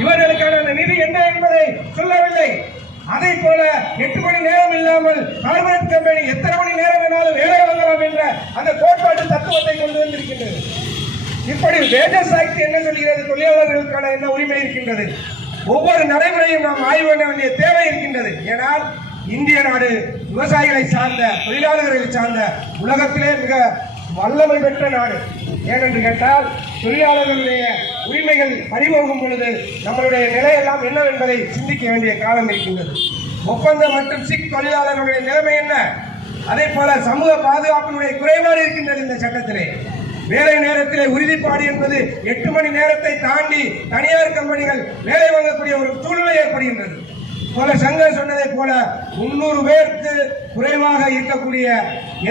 இவர்களுக்கான நிதி என்ன என்பதை சொல்லவில்லை. அதை போல எட்டு மணி நேரம் இல்லாமல் கார்பரேட் கம்பெனி எத்தனை மணி நேரம் வேணாலும் வேலை வாங்கலாம் என்ற அந்த கோட்பாட்டு தத்துவத்தை கொண்டு வந்திருக்கின்றது. இப்படி வேஜஸ் ஆக்ட் என்ன சொல்கிறது? தொழிலாளர்களுக்கான என்ன உரிமை இருக்கின்றது? ஒவ்வொரு நடைமுறையும் நாம் ஆய்வு பண்ண வேண்டிய தேவை இருக்கின்றது. ஏனால் இந்திய நாடு விவசாயிகளை சார்ந்த தொழிலாளர்களை சார்ந்த உலகத்திலே மிக வல்லமை பெற்ற நாடு. ஏனென்று கேட்டால் தொழிலாளர்களுடைய உரிமைகள் பறிபோகும் பொழுது நம்மளுடைய நிலையெல்லாம் என்னவென்பதை சிந்திக்க வேண்டிய காலம் இருக்கின்றது. ஒப்பந்தம் மற்றும் சிக் தொழிலாளர்களுடைய நிலைமை என்ன? அதே போல சமூக பாதுகாப்பினுடைய குறைபாடு இருக்கின்றது இந்த சட்டத்திலே. வேலை நேரத்திலே உறுதிப்பாடு என்பது எட்டு மணி நேரத்தை தாண்டி தனியார் கம்பெனிகள் வேலை வாங்கக்கூடிய ஒரு சூழ்நிலை ஏற்படுகின்றது. போல சங்கர் சொன்னதை போல முன்னூறு பேருக்கு குறைவாக இருக்கக்கூடிய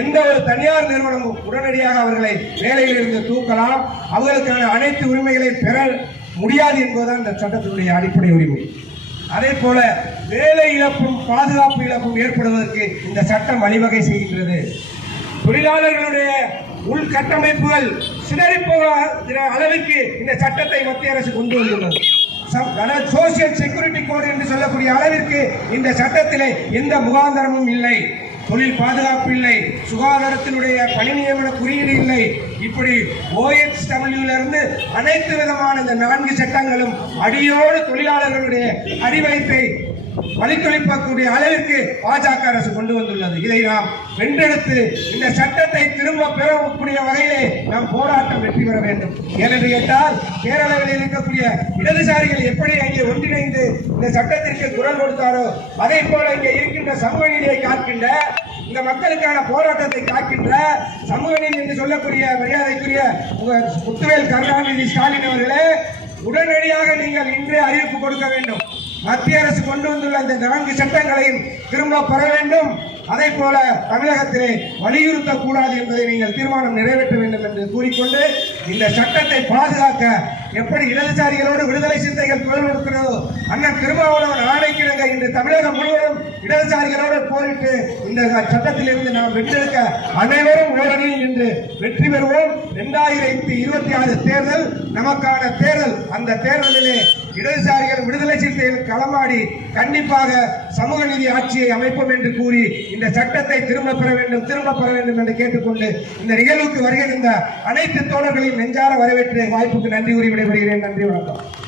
எந்த ஒரு தனியார் நிறுவனமும் உடனடியாக அவர்களை வேலையில் இருந்து தூக்கலாம். அவர்களுக்கான அனைத்து உரிமைகளை பெற முடியாது என்பதுதான் இந்த சட்டத்தினுடைய அடிப்படை உரிமை. அதே போல வேலை இழப்பும் பாதுகாப்பு இழப்பும் ஏற்படுவதற்கு இந்த சட்டம் வழிவகை செய்கின்றது. தொழிலாளர்களுடைய உள்கட்டமைப்புகள் சிதறி போகிற அளவுக்கு இந்த சட்டத்தை மத்திய அரசு கொண்டு வந்துள்ளது. சோசியல் செக்யூரிட்டி கோடு என்று சொல்லக்கூடிய அளவிற்கு இந்த சட்டத்திலே எந்த முகாந்தரமும் இல்லை. தொழில் பாதுகாப்பு இல்லை. சுகாதாரத்தினுடைய பணி நியமன குறியீடு இல்லை. இப்படி ஓஎஸ் டபிள்யூலிருந்து அனைத்து விதமான இந்த நான்கு சட்டங்களும் அடியோடு தொழிலாளர்களுடைய அடிவைப்பை வழித்தொழிப்பக்கூடிய அளவிற்கு பாஜக அரசு கொண்டு வந்துள்ளது. இதை நாம் வென்றெடுத்து இந்த சட்டத்தை திரும்ப பெறக்கூடிய வகையிலே நாம் போராட்டம் வெற்றி பெற வேண்டும். ஏனென்று கேட்டால் கேரளாவில் இருக்கக்கூடிய இடதுசாரிகள் எப்படி அங்கே ஒன்றிணைந்து இந்த சட்டத்திற்கு குரல் கொடுத்தாரோ அதை போல இங்கே இருக்கின்ற சமூக நீதியை காக்கின்ற இந்த மக்களுக்கான போராட்டத்தை காக்கின்ற சமூக நீதி என்று சொல்லக்கூடிய மரியாதைக்குரிய உங்க- முத்துவேல் கருணாநிதி ஸ்டாலின் அவர்களே உடனடியாக நீங்கள் இன்றே அறிவிப்பு கொடுக்க வேண்டும். மத்திய அரசு கொண்டு வந்துள்ள இந்த நான்கு சட்டங்களையும் திரும்ப பெற வேண்டும். அதே போல தமிழகத்திலே வலியுறுத்தக்கூடாது என்பதை நீங்கள் தீர்மானம் நிறைவேற்ற வேண்டும் என்று கூறிக்கொண்டு இந்த சட்டத்தை பாதுகாக்க எப்படி இடதுசாரிகளோடு விடுதலை சிந்தைகள் குரல் கொடுக்கிறதோ அண்ணன் திருமாவளவன் ஆணைக்கிழங்க இன்று தமிழகம் முழுவதும் இடதுசாரிகளோடு போரிட்டு இந்த சட்டத்திலிருந்து நாம் வென்றெடுக்க அனைவரும் உடனே நின்று வெற்றி பெறுவோம். இரண்டாயிரத்தி இருபத்தி ஆறு தேர்தல் நமக்கான தேர்தல். அந்த தேர்தலிலே இடதுசாரிகள் விடுதலை சிறுத்தைகள் களமாடி கண்டிப்பாக சமூக நீதி ஆட்சியை அமைப்போம் என்று கூறி இந்த சட்டத்தை திரும்ப பெற வேண்டும் திரும்ப பெற வேண்டும் என்று கேட்டுக்கொண்டு இந்த நிகழ்வுக்கு வருகின்ற அனைத்து தோழர்களையும் நெஞ்சார வரவேற்று வாய்ப்புக்கு நன்றி கூறி விடைபெறுகிறேன். நன்றி வணக்கம்.